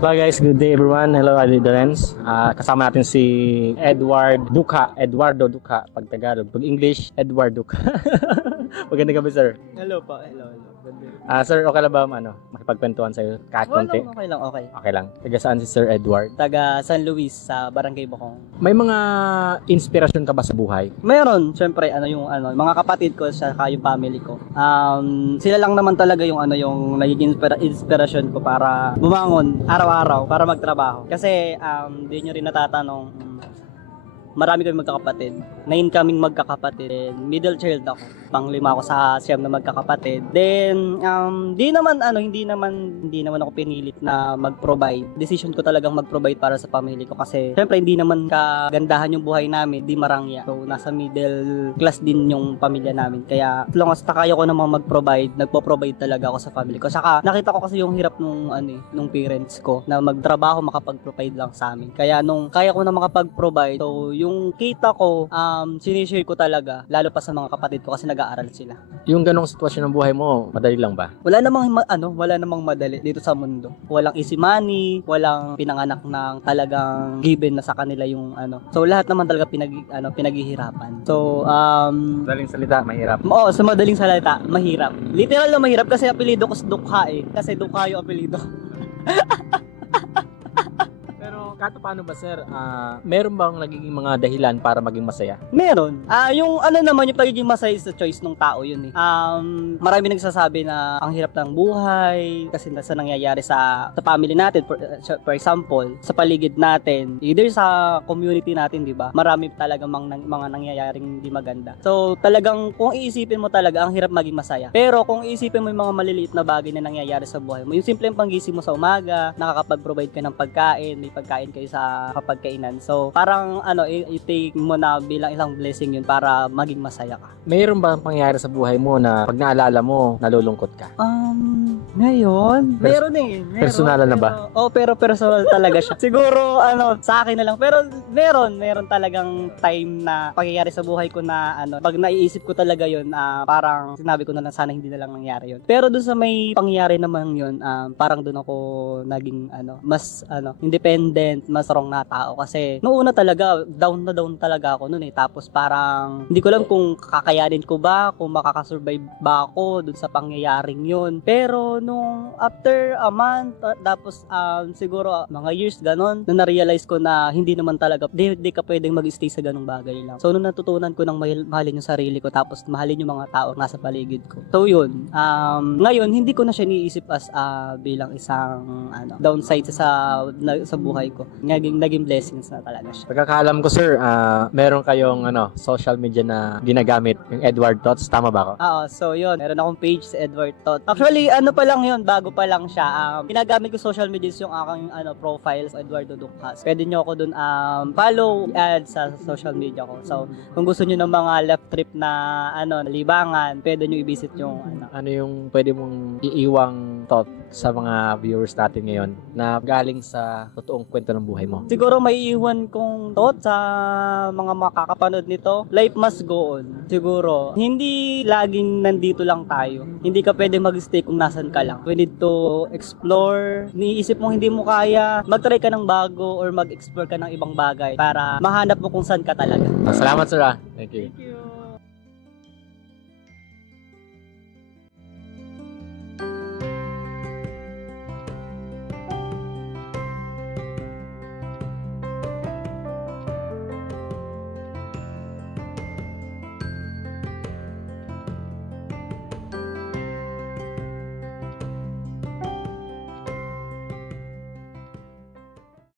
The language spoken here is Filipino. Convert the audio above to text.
Hello guys, good day everyone. Hello Idolens. Kasama natin si Eduardo Duca. Pag Tagalog, pag English, Edward Duca. Magandang gabi sir. Hello po, hello. Good day. Sir, okay lang ba makipagkwentuhan sa'yo kahit konti? Okay lang. Okay lang. Taga saan si Sir Edward? Taga San Luis sa Barangay Bokong. May mga inspirasyon ka ba sa buhay? Mayroon, syempre mga kapatid ko sa yung family ko. Sila lang naman talaga yung nagiging inspirasyon ko para bumangon araw-araw para magtrabaho. Kasi hindi nyo rin natatanong, marami kami magkakapatid. 9 kaming magkakapatid. Middle child ako. Pang-5 ako sa 7 na magkakapatid. Then hindi naman ako pinilit na mag-provide. Decision ko talagang mag-provide para sa family ko kasi syempre hindi naman kagandahan yung buhay namin, di marangya. So nasa middle class din yung pamilya namin. Kaya as long as kaya ko namang mag-provide, nagpo-provide talaga ako sa family ko. Saka nakita ko kasi yung hirap nung parents ko na magtrabaho makapag-provide lang sa amin. Kaya nung kaya ko na makapag-provide, so yung kita ko, sinishare ko talaga, lalo pa sa mga kapatid ko kasi nag-aaral sila. Yung ganong sitwasyon ng buhay mo, madali lang ba? Wala namang madali dito sa mundo. Walang easy money, walang pinanganak ng talagang given na sa kanila yung So lahat naman talaga pinaghihirapan. So Madaling salita, mahirap. Oo, sa madaling salita, mahirap. Literal na mahirap kasi apelyido ko sa Dukha kasi Dukha yung apelyido. Kahit paano ba sir, meron bang nagiging mga dahilan para maging masaya? Meron. Yung pagiging masaya sa choice ng tao yun eh. Marami nagsasabi na ang hirap ng buhay kasi sa nangyayari sa family natin, for example, sa paligid natin, either sa community natin, di ba? Marami talaga mga nangyayaring hindi maganda. So, talagang kung iisipin mo talaga, ang hirap maging masaya. Pero kung iisipin mo yung mga maliliit na bagay na nangyayari sa buhay mo, yung simpleng panggising mo sa umaga, nakakapag-provide ka ng pagkain, may pagkain kayo sa kapagkainan. So, parang i-take mo na bilang isang blessing yun para maging masaya ka. Mayroon ba pangyayari sa buhay mo na pag naalala mo, nalulungkot ka? Ngayon? Meron eh. Personal na ba? Pero personal talaga siya. Siguro, sa akin na lang. Pero meron talagang time na pangyayari sa buhay ko na, pag naiisip ko talaga yun, parang sinabi ko na lang sana hindi na lang nangyari yun. Pero dun sa may pangyayari naman yun, parang dun ako naging, mas, independent, mas strong na tao. Kasi, noong una talaga, down na down talaga ako nun eh. Tapos parang, hindi ko alam kung kakayanin ko ba, kung makakasurvive ba ako dun sa pangyayaring yun. Pero, nung after a month, tapos siguro mga years ganon, na na-realize ko na hindi naman talaga, di ka pwedeng mag-stay sa ganung bagay lang. So, nung natutunan ko ng mahalin yung sarili ko, tapos mahalin yung mga tao nasa paligid ko. So, yun. Ngayon, hindi ko na siya niisip as bilang isang downside sa buhay ko. Naging blessings na talaga siya. Pagkakaalam ko sir, meron kayong social media na ginagamit, yung Edward Tots, tama ba ako? Oo, so yun, meron akong page sa Edward Tots. Actually, pa lang yun, bago pa lang siya. Ginagamit ko social media yung aking profile sa Eduardo Ducas. Pwede nyo ako dun follow, add sa social media ko. So, kung gusto nyo ng mga left trip na libangan, pwede nyo i-visit yung Ano yung pwede mong iiwang thought sa mga viewers natin ngayon na galing sa totoong kwento ng buhay mo? Siguro may iwan kong thought sa mga makakapanood nito. Life must go on. Siguro, hindi laging nandito lang tayo. Hindi ka pwede mag-stay kung nasan ka lang. We need to explore. Niisip mo hindi mo kaya, mag-try ka ng bago or mag-explore ka ng ibang bagay para mahanap mo kung saan ka talaga. Salamat sir. Thank you. Thank you.